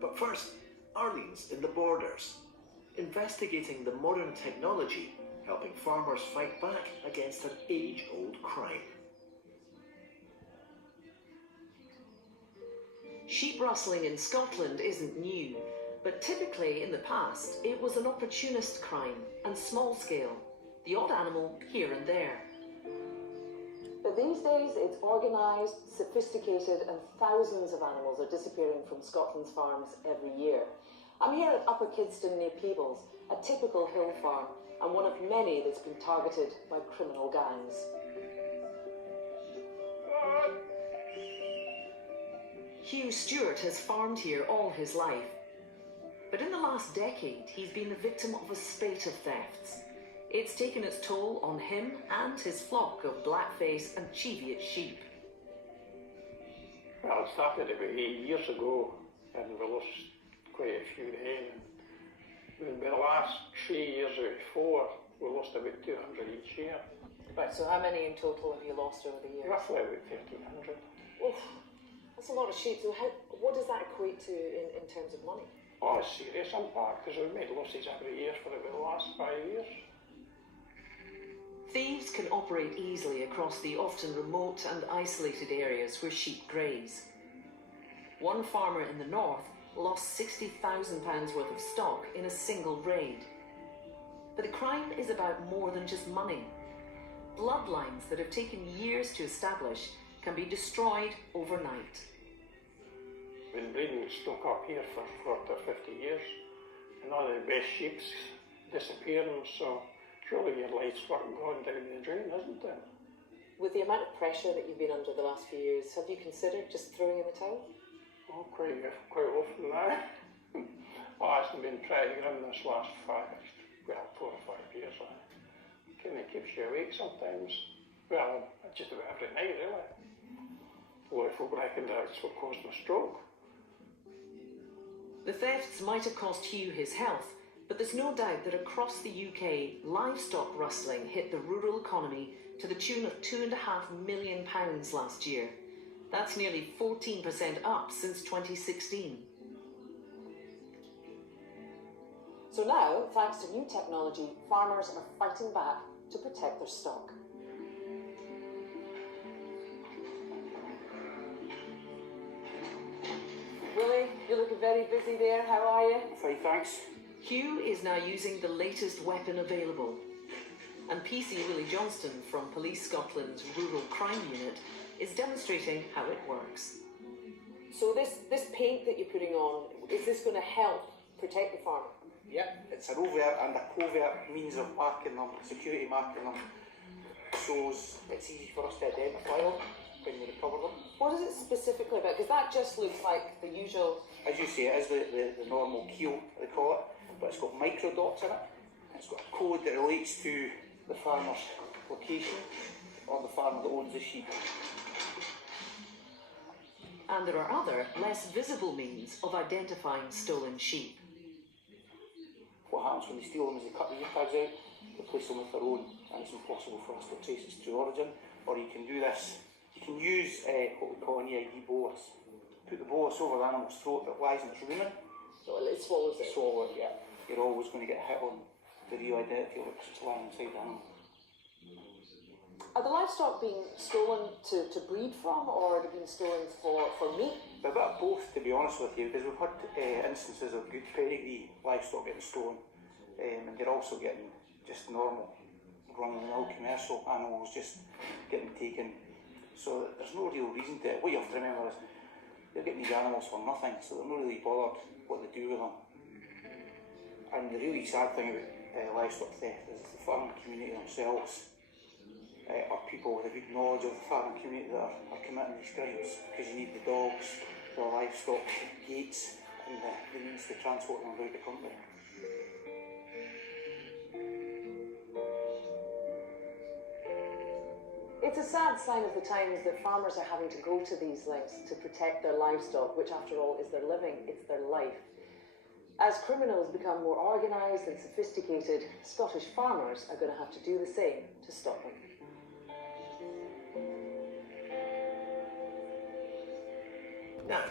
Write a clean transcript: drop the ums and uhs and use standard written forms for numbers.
But first, Arlene's in the Borders, investigating the modern technology helping farmers fight back against an age-old crime. Sheep rustling in Scotland isn't new, but typically in the past it was an opportunist crime and small scale, the odd animal here and there. But these days it's organised, sophisticated, and thousands of animals are disappearing from Scotland's farms every year. I'm here at Upper Kidston near Peebles, a typical hill farm, and one of many that's been targeted by criminal gangs. Hugh Stewart has farmed here all his life, but in the last decade he's been the victim of a spate of thefts. It's taken its toll on him and his flock of blackface and Cheviot sheep. Well, it started about 8 years ago, and we lost quite a few then. In the last 3 years out of 4, we lost about 200 each year. Right, so how many in total have you lost over the years? Roughly about 1,300. Oof, that's a lot of sheep. So what does that equate to in terms of money? Oh, it's serious impact, because we've made losses every year for about the last 5 years. Thieves can operate easily across the often remote and isolated areas where sheep graze. One farmer in the north lost £60,000 worth of stock in a single raid. But the crime is about more than just money. Bloodlines that have taken years to establish can be destroyed overnight. We've been breeding stock up here for 40 or 50 years, and all the best sheep's disappearing, so surely your life's work gone down the drain, isn't it? With the amount of pressure that you've been under the last few years, have you considered just throwing in the towel? Oh, quite often now. Oh, it's been pretty grim this last 4 or 5 years. Kind of keeps you awake sometimes. Well, just about every night, really. A lot of folk reckon that's what caused my stroke. The thefts might have cost Hugh his health, but there's no doubt that across the UK, livestock rustling hit the rural economy to the tune of £2.5 million last year. That's nearly 14% up since 2016. So now, thanks to new technology, farmers are fighting back to protect their stock. Willie, you're looking very busy there. How are you? Fine, thanks. Hugh is now using the latest weapon available. And PC Willie Johnston from Police Scotland's Rural Crime Unit is demonstrating how it works. So this paint that you're putting on, is this going to help protect the farmer? Yep, it's an overt and a covert means of marking them, security marking them, so it's easy for us to identify them when we recover them. What is it specifically about? Because that just looks like the usual... As you say, it is the normal keel, they call it, but it's got micro dots in it. It's got a code that relates to the farmer's location or the farmer that owns the sheep. And there are other, less visible means of identifying stolen sheep. What happens when they steal them is they cut the ear tags out, replace them with their own, and it's impossible for us to trace its true origin. Or you can do this, you can use what we call an EID bolus. Put the bolus over the animal's throat that lies in its rumen. So it swallows it? Swallow it, yeah. You're always going to get hit on the real identity of it because it's lying inside the animal. Are the livestock being stolen to breed from, or are they being stolen for meat? A bit of both, to be honest with you, because we've had instances of good pedigree livestock getting stolen, and they're also getting just normal, run-of-the-mill commercial animals just getting taken. So there's no real reason to it. What you have to remember is they're getting these animals for nothing, so they're not really bothered what they do with them. And the really sad thing about livestock theft is the farming community themselves are people with a good knowledge of the farming community that are committing these crimes, because you need the dogs, the livestock, gates, and the means to transport them about the country. It's a sad sign of the times that farmers are having to go to these lengths to protect their livestock, which after all is their living, it's their life. As criminals become more organised and sophisticated, Scottish farmers are going to have to do the same to stop them. Now,